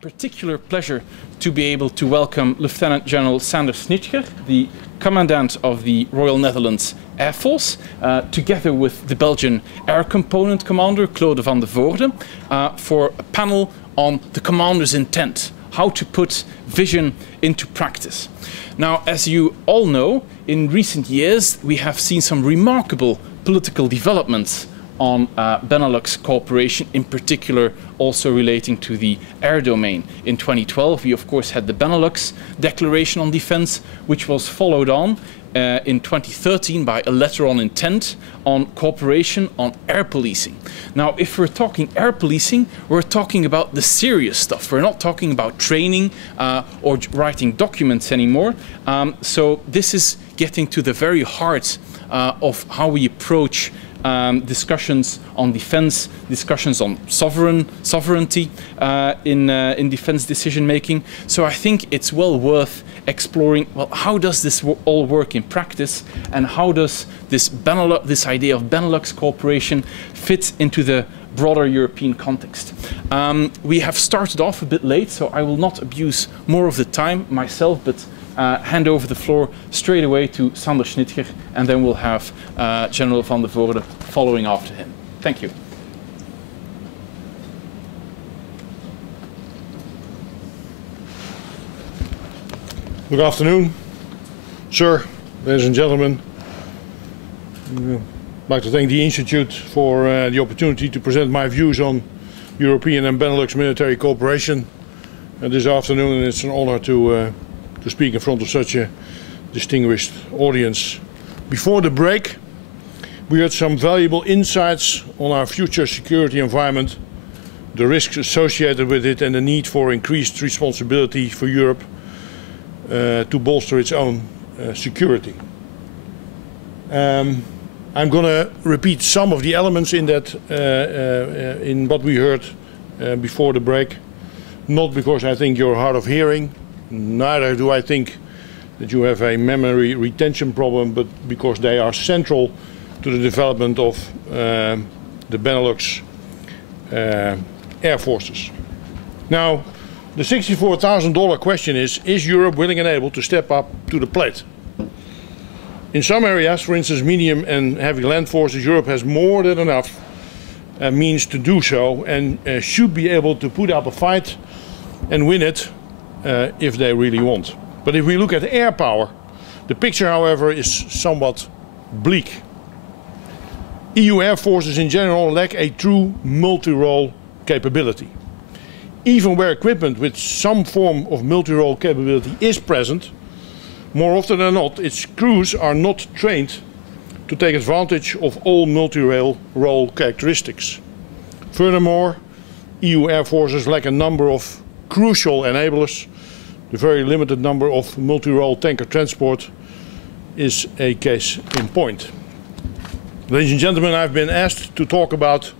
Particular pleasure to be able to welcome Lieutenant General Sander Schnitger, the Commandant of the Royal Netherlands Air Force, together with the Belgian Air Component Commander, Claude van de Voorde, for a panel on the commander's intent, how to put vision into practice. Now, as you all know, in recent years we have seen some remarkable political developments on BENELUX cooperation, in particular also relating to the air domain. In 2012 we of course had the BENELUX Declaration on Defence, which was followed on in 2013 by a letter on intent on cooperation on air policing. Now, if we're talking air policing, we're talking about the serious stuff. We're not talking about training or writing documents anymore. So this is getting to the very heart of how we approach discussions on defense, discussions on sovereignty in defense decision making. So I think it's well worth exploring, well, how does this all work in practice, and how does this idea of BENELUX cooperation fit into the broader European context. We have started off a bit late, so I will not abuse more of the time myself, but hand over the floor straight away to Sander Schnitger, and then we'll have General van de Voorde following after him. Thank you. Good afternoon, sir, ladies and gentlemen. I'd like to thank the Institute for the opportunity to present my views on European and Benelux military cooperation this afternoon, and it's an honor to speak in front of such a distinguished audience. Before the break, we heard some valuable insights on our future security environment, the risks associated with it, and the need for increased responsibility for Europe to bolster its own security. I'm going to repeat some of the elements in that, in what we heard before the break, not because I think you're hard of hearing, neither do I think that you have a memory retention problem, but because they are central to the development of the Benelux air forces. Now, the $64,000 question is Europe willing and able to step up to the plate? In some areas, for instance medium and heavy land forces, Europe has more than enough means to do so, and should be able to put up a fight and win it if they really want. But if we look at air power, the picture, however, is somewhat bleak. EU air forces in general lack a true multi-role capability. Even where equipment with some form of multi-role capability is present, more often than not, its crews are not trained to take advantage of all multi-role characteristics. Furthermore, EU air forces lack a number of crucial enablers. The very limited number of multi-role tanker transport is a case in point. Ladies and gentlemen, I've been asked to talk about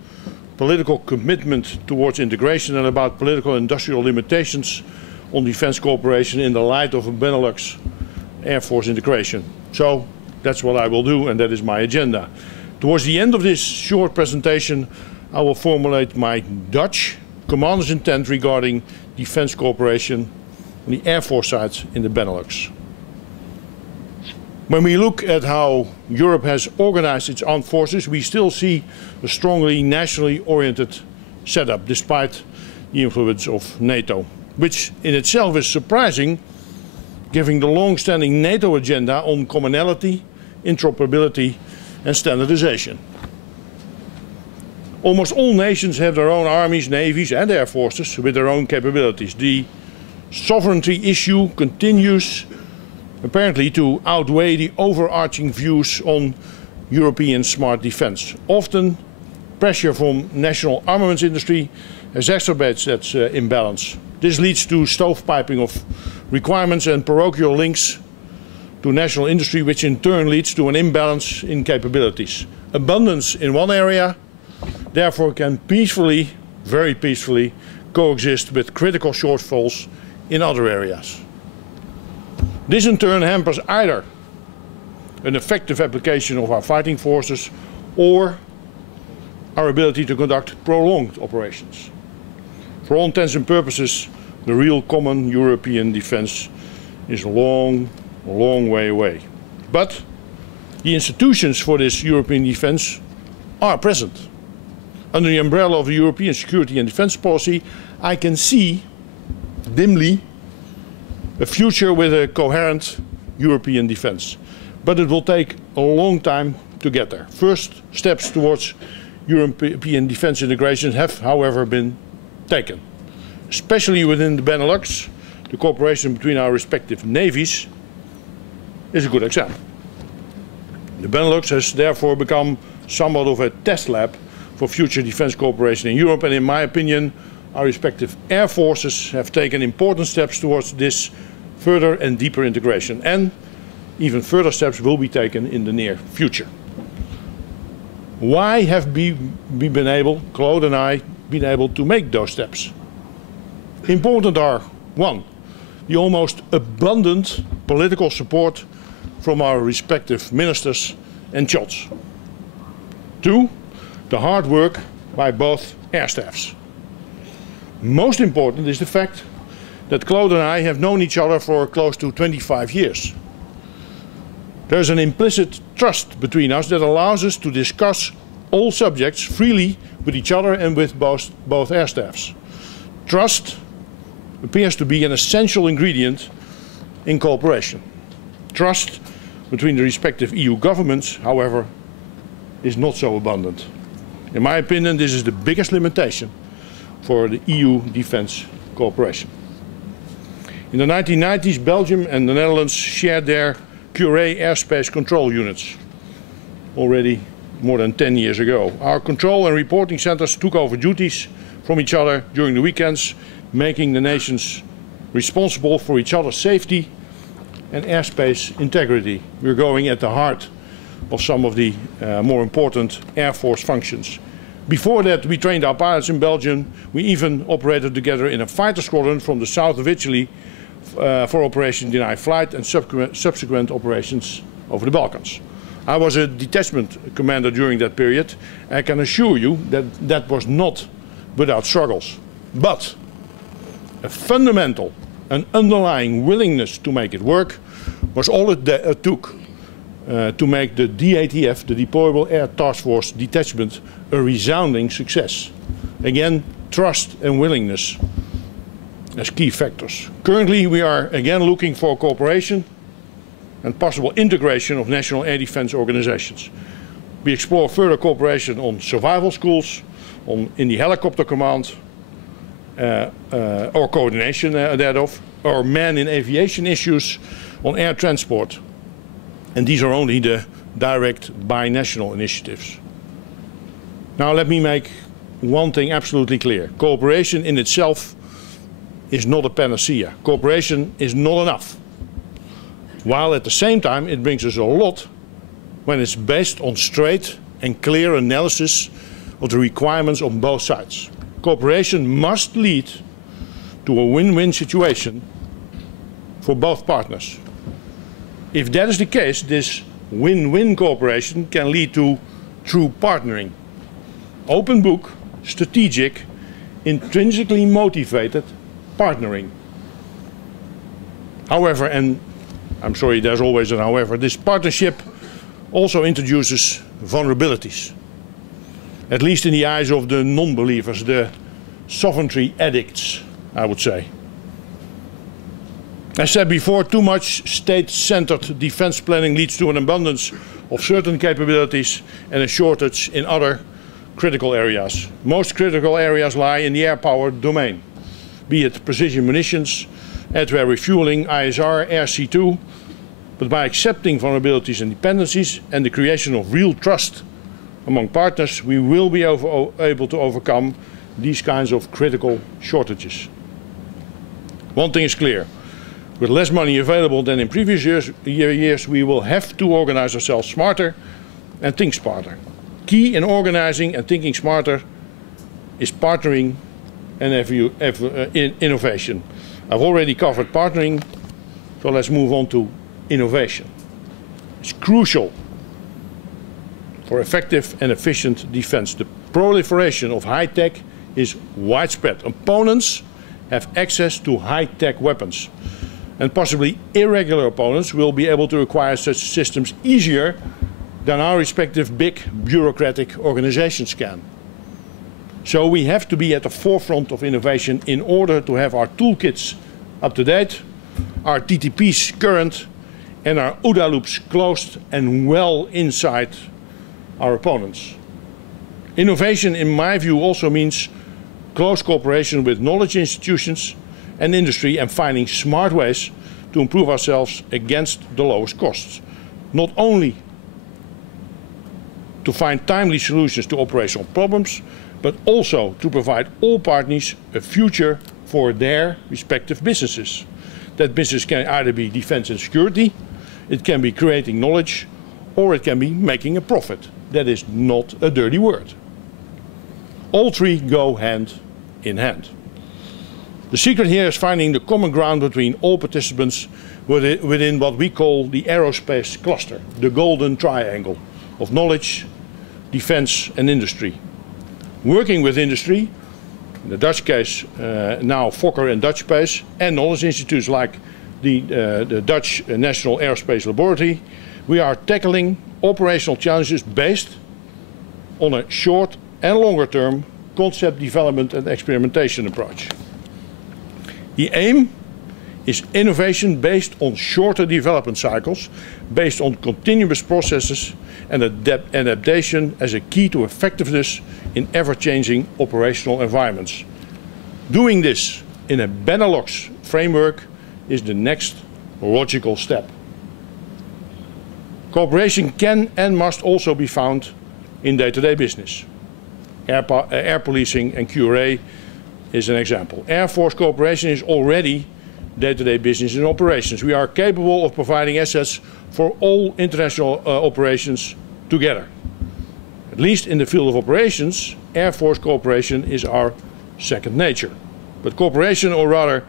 political commitment towards integration and about political industrial limitations on defense cooperation in the light of a Benelux Air Force integration. So that's what I will do, and that is my agenda. Towards the end of this short presentation, I will formulate my Dutch commander's intent regarding defense cooperation on the Air Force side in the Benelux. When we look at how Europe has organized its armed forces, we still see a strongly nationally oriented setup, despite the influence of NATO, which in itself is surprising, given the long-standing NATO agenda on commonality, interoperability and standardization. Almost all nations have their own armies, navies and air forces with their own capabilities. The sovereignty issue continues apparently to outweigh the overarching views on European smart defense. Often, pressure from national armaments industry exacerbates that imbalance. This leads to stovepiping of requirements and parochial links to national industry, which in turn leads to an imbalance in capabilities. Abundance in one area, therefore, can peacefully, very peacefully, coexist with critical shortfalls in other areas. This in turn hampers either an effective application of our fighting forces or our ability to conduct prolonged operations. For all intents and purposes, the real common European defense is a long, long way away. But the institutions for this European defense are present. Under the umbrella of the European security and defense policy, I can see, dimly, a future with a coherent European defense. But it will take a long time to get there. First steps towards European defense integration have, however, been taken. Especially within the BENELUX, the cooperation between our respective navies is a good example. The BENELUX has therefore become somewhat of a test lab for future defense cooperation in Europe, and in my opinion, our respective air forces have taken important steps towards this further and deeper integration, and even further steps will be taken in the near future. Why have we been able, Claude and I, been able to make those steps? Important are, one, the almost abundant political support from our respective ministers and shots. Two, the hard work by both air staffs. Most important is the fact that Claude and I have known each other for close to 25 years. There's an implicit trust between us that allows us to discuss all subjects freely with each other and with both air staffs. Trust appears to be an essential ingredient in cooperation. Trust between the respective EU governments, however, is not so abundant. In my opinion, this is the biggest limitation for the EU defense cooperation. In the 1990s, Belgium and the Netherlands shared their Curé airspace control units, already more than 10 years ago. Our control and reporting centers took over duties from each other during the weekends, making the nations responsible for each other's safety and airspace integrity. We're going at the heart of some of the more important Air Force functions. Before that, we trained our pilots in Belgium. We even operated together in a fighter squadron from the south of Italy for Operation Deny Flight and subsequent operations over the Balkans. I was a detachment commander during that period. I can assure you that that was not without struggles. But a fundamental and underlying willingness to make it work was all it took to make the DATF, the Deployable Air Task Force Detachment, a resounding success. Again, trust and willingness as key factors. Currently, we are again looking for cooperation and possible integration of national air defense organizations. We explore further cooperation on survival schools, in the helicopter command, or coordination thereof, or man in aviation issues on air transport. And these are only the direct binational initiatives. Now let me make one thing absolutely clear. Cooperation in itself is not a panacea. Cooperation is not enough. While at the same time it brings us a lot when it's based on straight and clear analysis of the requirements on both sides. Cooperation must lead to a win-win situation for both partners. If that is the case, this win-win cooperation can lead to true partnering. Open book, strategic, intrinsically motivated partnering. However, and I'm sorry, there's always an however, this partnership also introduces vulnerabilities. At least in the eyes of the non-believers, the sovereignty addicts, I would say. As said before, too much state-centered defense planning leads to an abundance of certain capabilities and a shortage in other critical areas. Most critical areas lie in the Airpower domain, be it precision munitions, air-to-air refueling, ISR, RC2, but by accepting vulnerabilities and dependencies and the creation of real trust among partners, we will be able to overcome these kinds of critical shortages. One thing is clear. With less money available than in previous years, we will have to organize ourselves smarter and think smarter. Key in organizing and thinking smarter is partnering and innovation. I've already covered partnering, so let's move on to innovation. It's crucial for effective and efficient defense. The proliferation of high-tech, is widespread. Opponents have access to high-tech weapons, and possibly irregular opponents will be able to acquire such systems easier than our respective big bureaucratic organizations can. So we have to be at the forefront of innovation in order to have our toolkits up to date, our TTPs current, and our OODA loops closed and well inside our opponents. Innovation, in my view, also means close cooperation with knowledge institutions and industry and finding smart ways to improve ourselves against the lowest costs. Not only to find timely solutions to operational problems, but also to provide all parties a future for their respective businesses. That business can either be defense and security, it can be creating knowledge, or it can be making a profit. That is not a dirty word. All three go hand in hand. The secret here is finding the common ground between all participants within what we call the aerospace cluster, the golden triangle of knowledge, defense and industry. Working with industry, in the Dutch case now Fokker and Dutch Space, and knowledge institutes like the Dutch National Aerospace Laboratory, we are tackling operational challenges based on a short and longer term concept development and experimentation approach. The aim is innovation based on shorter development cycles, based on continuous processes and adaptation as a key to effectiveness in ever-changing operational environments. Doing this in a BENELUX framework is the next logical step. Cooperation can and must also be found in day-to-day business. Air policing and QRA is an example. Air Force cooperation is already day-to-day business and operations. We are capable of providing assets for all international operations together. At least in the field of operations, Air Force cooperation is our second nature. But cooperation, or rather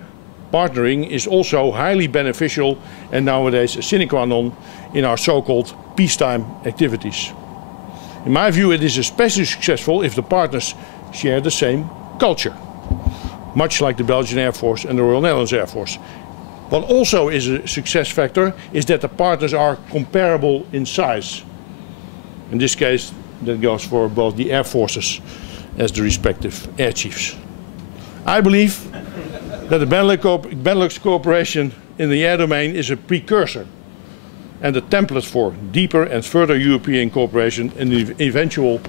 partnering, is also highly beneficial and nowadays a sine qua non in our so-called peacetime activities. In my view, it is especially successful if the partners share the same culture, much like the Belgian Air Force and the Royal Netherlands Air Force. What also is a success factor is that the partners are comparable in size. In this case, that goes for both the air forces as the respective air chiefs. I believe that the Benelux cooperation in the air domain is a precursor and a template for deeper and further European cooperation and eventual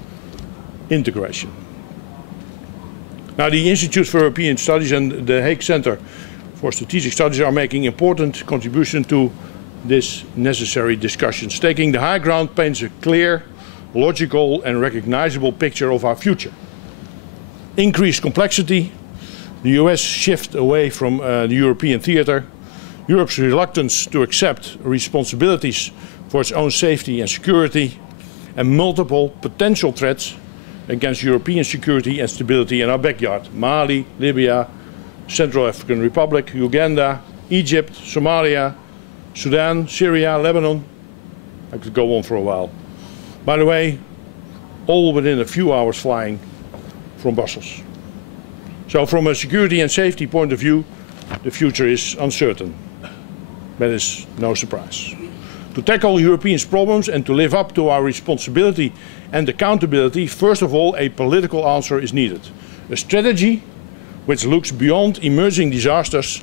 integration. Now, the Institute for European Studies and the Hague Center for Strategic Studies are making important contribution to this necessary discussions. Taking the high ground paints a clear, logical and recognizable picture of our future. Increased complexity, the US shift away from the European theater, Europe's reluctance to accept responsibilities for its own safety and security, and multiple potential threats against European security and stability in our backyard. Mali, Libya, Central African Republic, Uganda, Egypt, Somalia, Sudan, Syria, Lebanon. I could go on for a while. By the way, all within a few hours flying from Brussels. So from a security and safety point of view, the future is uncertain. That is no surprise. To tackle Europeans' problems and to live up to our responsibility and accountability, first of all, a political answer is needed. A strategy which looks beyond emerging disasters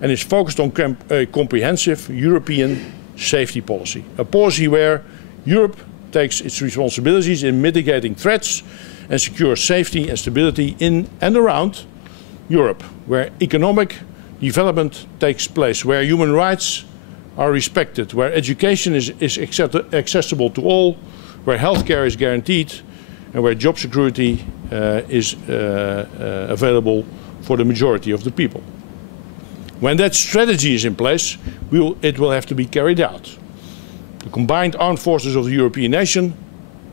and is focused on a comprehensive European safety policy. A policy where Europe takes its responsibilities in mitigating threats and secures safety and stability in and around Europe, where economic development takes place, where human rights are respected, where education is accessible to all, where healthcare is guaranteed, and where job security is available for the majority of the people. When that strategy is in place, it will have to be carried out. The combined armed forces of the European nation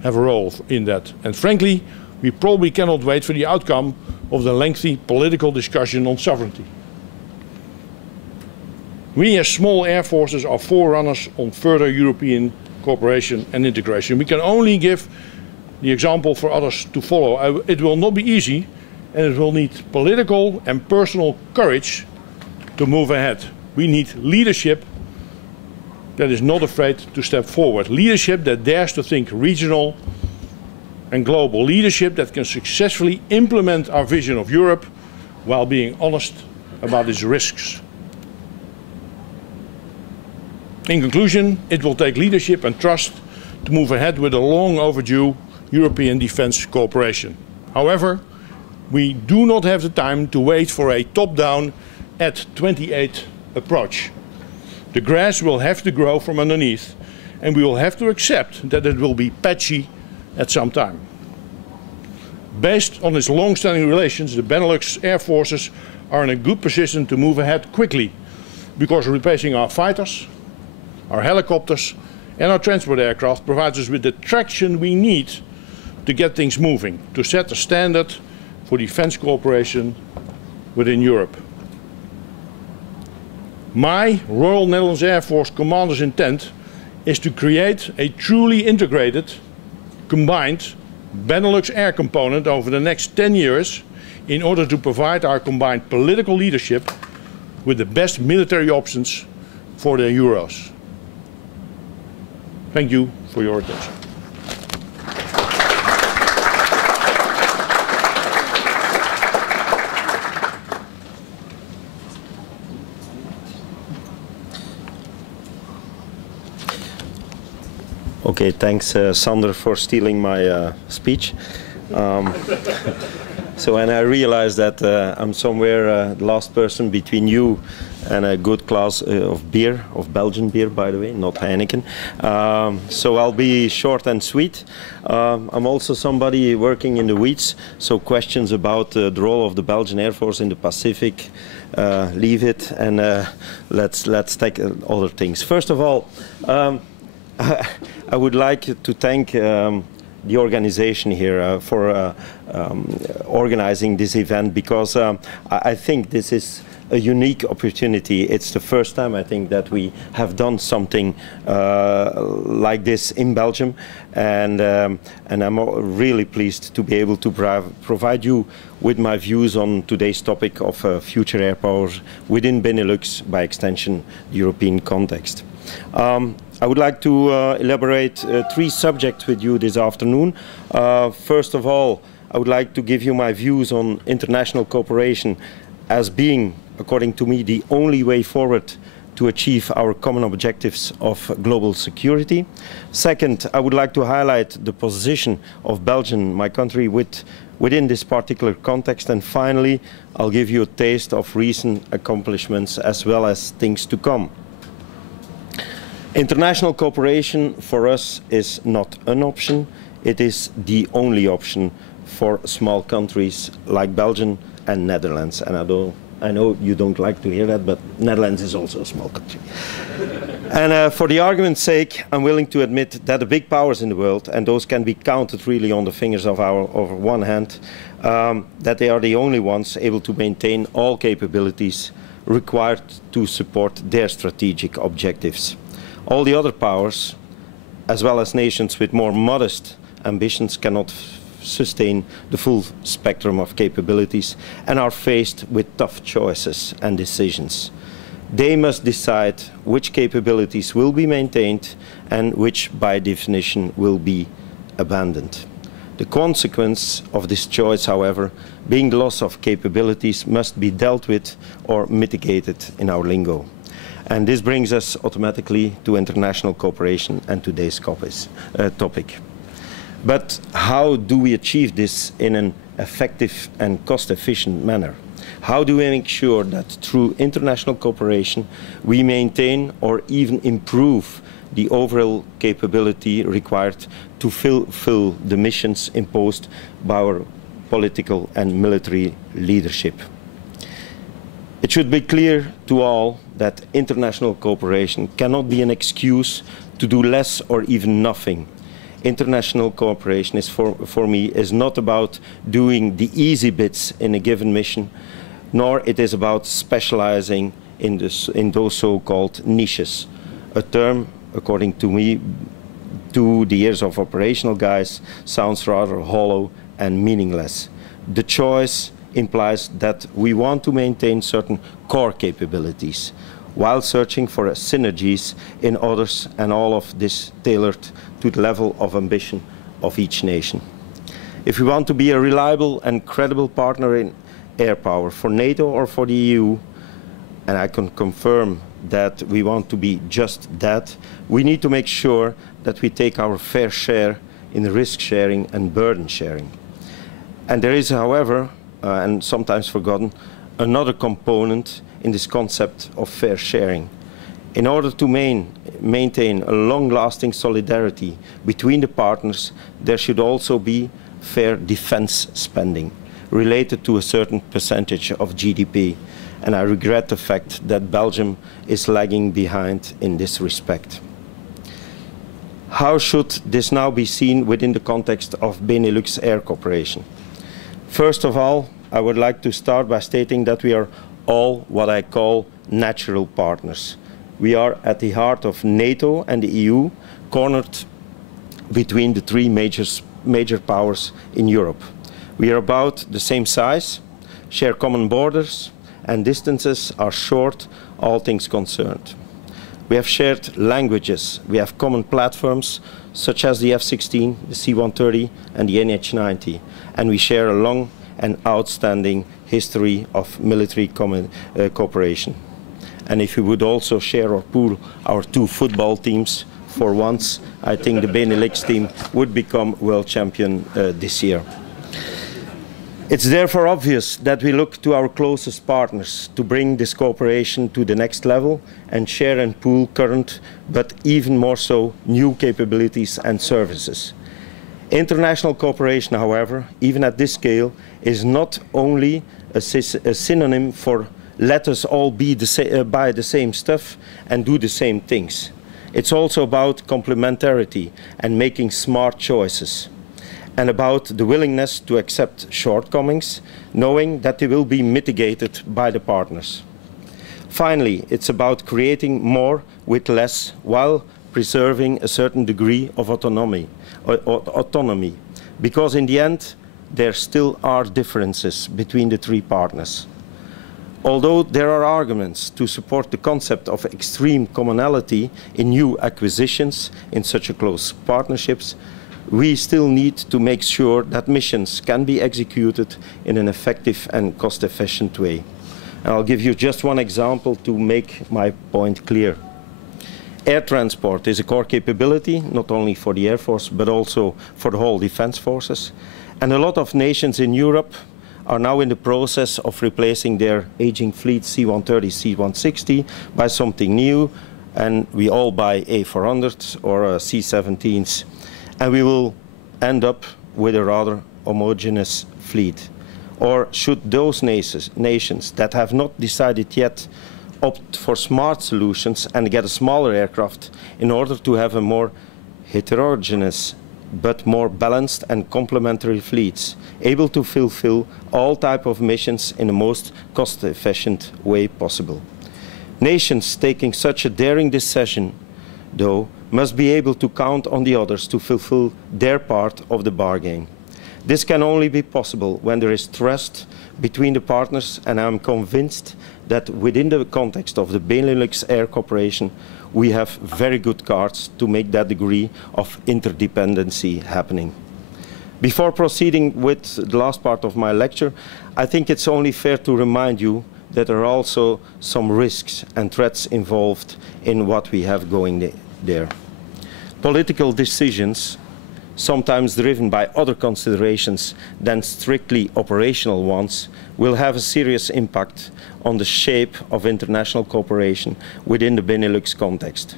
have a role in that. And frankly, we probably cannot wait for the outcome of the lengthy political discussion on sovereignty. We as small air forces are forerunners on further European cooperation and integration. We can only give the example for others to follow. It will not be easy, and it will need political and personal courage to move ahead. We need leadership that is not afraid to step forward. Leadership that dares to think regional and global. Leadership that can successfully implement our vision of Europe while being honest about its risks. In conclusion, it will take leadership and trust to move ahead with a long overdue European defence cooperation. However, we do not have the time to wait for a top-down at 28 approach. The grass will have to grow from underneath, and we will have to accept that it will be patchy at some time. Based on its long-standing relations, the Benelux air forces are in a good position to move ahead quickly, because replacing our fighters, our helicopters and our transport aircraft provides us with the traction we need to get things moving, to set a standard for defence cooperation within Europe. My Royal Netherlands Air Force Commander's intent is to create a truly integrated, combined Benelux air component over the next 10 years in order to provide our combined political leadership with the best military options for the Euros. Thank you for your attention. Okay, thanks Sander for stealing my speech. So when I realized that I'm somewhere the last person between you and a good glass of beer, of Belgian beer by the way, not Heineken. So I'll be short and sweet. I'm also somebody working in the weeds, so questions about the role of the Belgian Air Force in the Pacific, leave it, and let's take other things. First of all, I would like to thank the organization here for organizing this event, because I think this is a unique opportunity. It's the first time, I think, that we have done something like this in Belgium, and I'm really pleased to be able to provide you with my views on today's topic of future air power within Benelux, by extension, the European context. I would like to elaborate three subjects with you this afternoon. First of all, I would like to give you my views on international cooperation as being, according to me, the only way forward to achieve our common objectives of global security. Second, I would like to highlight the position of Belgium, my country, within this particular context. And finally, I'll give you a taste of recent accomplishments as well as things to come. International cooperation for us is not an option, it is the only option for small countries like Belgium and Netherlands. And I know you don't like to hear that, but Netherlands is also a small country. And for the argument's sake, I'm willing to admit that the big powers in the world, and those can be counted really on the fingers of one hand, that they are the only ones able to maintain all capabilities required to support their strategic objectives. All the other powers, as well as nations with more modest ambitions, cannot sustain the full spectrum of capabilities and are faced with tough choices and decisions. They must decide which capabilities will be maintained and which, by definition, will be abandoned. The consequence of this choice, however, being the loss of capabilities, must be dealt with or mitigated in our lingo. And this brings us automatically to international cooperation and today's topic. But how do we achieve this in an effective and cost-efficient manner? How do we make sure that through international cooperation we maintain or even improve the overall capability required to fulfill the missions imposed by our political and military leadership? It should be clear to all that international cooperation cannot be an excuse to do less or even nothing. International cooperation is, for me, is not about doing the easy bits in a given mission, nor it is about specializing in those so-called niches, a term, according to me, to the ears of operational guys, sounds rather hollow and meaningless. The choice implies that we want to maintain certain core capabilities while searching for synergies in others, and all of this tailored to the level of ambition of each nation. If we want to be a reliable and credible partner in air power for NATO or for the EU, and I can confirm that we want to be just that, we need to make sure that we take our fair share in risk sharing and burden sharing. And there is, however, and sometimes forgotten, another component in this concept of fair sharing. In order to maintain a long-lasting solidarity between the partners, there should also be fair defense spending related to a certain percentage of GDP. And I regret the fact that Belgium is lagging behind in this respect. How should this now be seen within the context of Benelux Air Cooperation? First of all, I would like to start by stating that we are all what I call natural partners. We are at the heart of NATO and the EU, cornered between the three major powers in Europe. We are about the same size, share common borders, and distances are short, all things concerned. We have shared languages, we have common platforms, such as the F-16, the C-130, and the NH-90, and we share a long and outstanding history of military cooperation. And if we would also share or pool our two football teams, for once, I think the Benelux team would become world champion this year. It's therefore obvious that we look to our closest partners to bring this cooperation to the next level and share and pool current, but even more so, new capabilities and services. International cooperation, however, even at this scale, is not only a synonym for let us all be buy the same stuff and do the same things. It's also about complementarity and making smart choices, and about the willingness to accept shortcomings, knowing that they will be mitigated by the partners. Finally, it's about creating more with less while preserving a certain degree of autonomy, because in the end, there still are differences between the three partners. Although there are arguments to support the concept of extreme commonality in new acquisitions in such a close partnerships, we still need to make sure that missions can be executed in an effective and cost-efficient way. And I'll give you just one example to make my point clear. Air transport is a core capability, not only for the Air Force, but also for the whole defense forces. And a lot of nations in Europe are now in the process of replacing their aging fleet C-130, C-160 by something new, and we all buy A400s or C-17s. And we will end up with a rather homogeneous fleet. Or should those nations that have not decided yet opt for smart solutions and get a smaller aircraft in order to have a more heterogeneous but more balanced and complementary fleets, able to fulfill all types of missions in the most cost-efficient way possible. Nations taking such a daring decision, though, must be able to count on the others to fulfill their part of the bargain. This can only be possible when there is trust between the partners, and I am convinced that within the context of the Benelux Air Cooperation, we have very good cards to make that degree of interdependency happening. Before proceeding with the last part of my lecture, I think it's only fair to remind you that there are also some risks and threats involved in what we have going there. Political decisions, sometimes driven by other considerations than strictly operational ones, will have a serious impact on the shape of international cooperation within the Benelux context.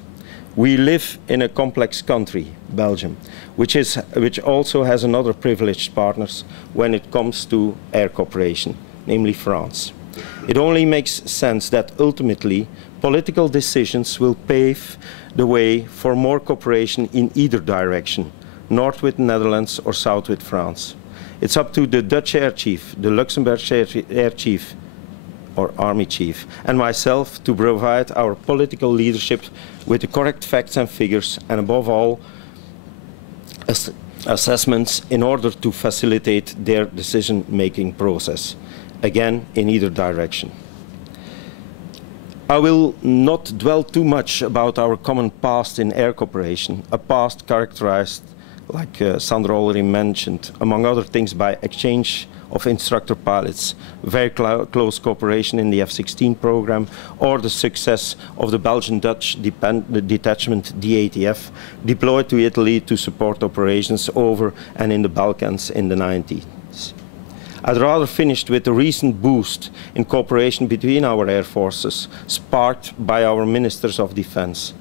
We live in a complex country, Belgium, which also has another privileged partners when it comes to air cooperation, namely France. It only makes sense that ultimately political decisions will pave the way for more cooperation in either direction, north with the Netherlands or south with France. It's up to the Dutch Air Chief, the Luxembourg Air Chief, or Army Chief, and myself to provide our political leadership with the correct facts and figures, and above all, assessments in order to facilitate their decision-making process. again in either direction. I will not dwell too much about our common past in air cooperation, a past characterized, like Sandra already mentioned, among other things by exchange of instructor pilots, very close cooperation in the F-16 program, or the success of the Belgian-Dutch detachment DATF deployed to Italy to support operations over and in the Balkans in the 90s. I'd rather finish with the recent boost in cooperation between our air forces, sparked by our ministers of defense.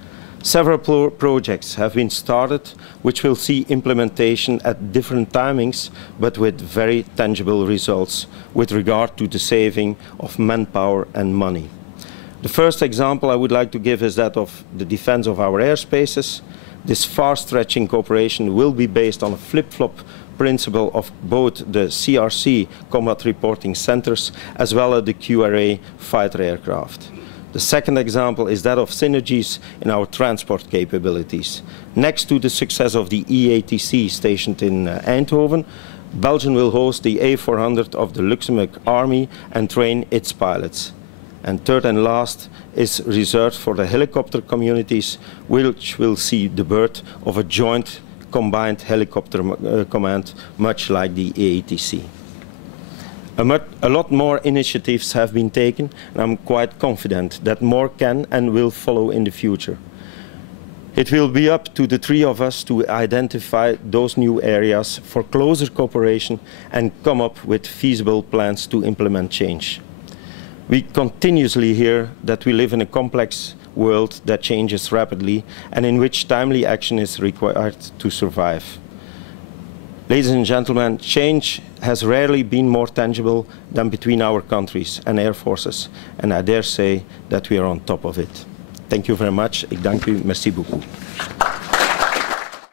Several projects have been started which will see implementation at different timings, but with very tangible results with regard to the saving of manpower and money. The first example I would like to give is that of the defense of our airspaces. This far-stretching cooperation will be based on a flip-flop principle of both the CRC combat reporting centers as well as the QRA fighter aircraft. The second example is that of synergies in our transport capabilities. Next to the success of the EATC stationed in Eindhoven, Belgium will host the A400 of the Luxembourg Army and train its pilots. And third and last is reserved for the helicopter communities, which will see the birth of a joint combined helicopter command, much like the EATC. A lot more initiatives have been taken, and I'm quite confident that more can and will follow in the future. It will be up to the three of us to identify those new areas for closer cooperation and come up with feasible plans to implement change. We continuously hear that we live in a complex world that changes rapidly and in which timely action is required to survive. Ladies and gentlemen, change has rarely been more tangible than between our countries and air forces, and I dare say that we are on top of it. Thank you very much. Ik dank u. Merci beaucoup.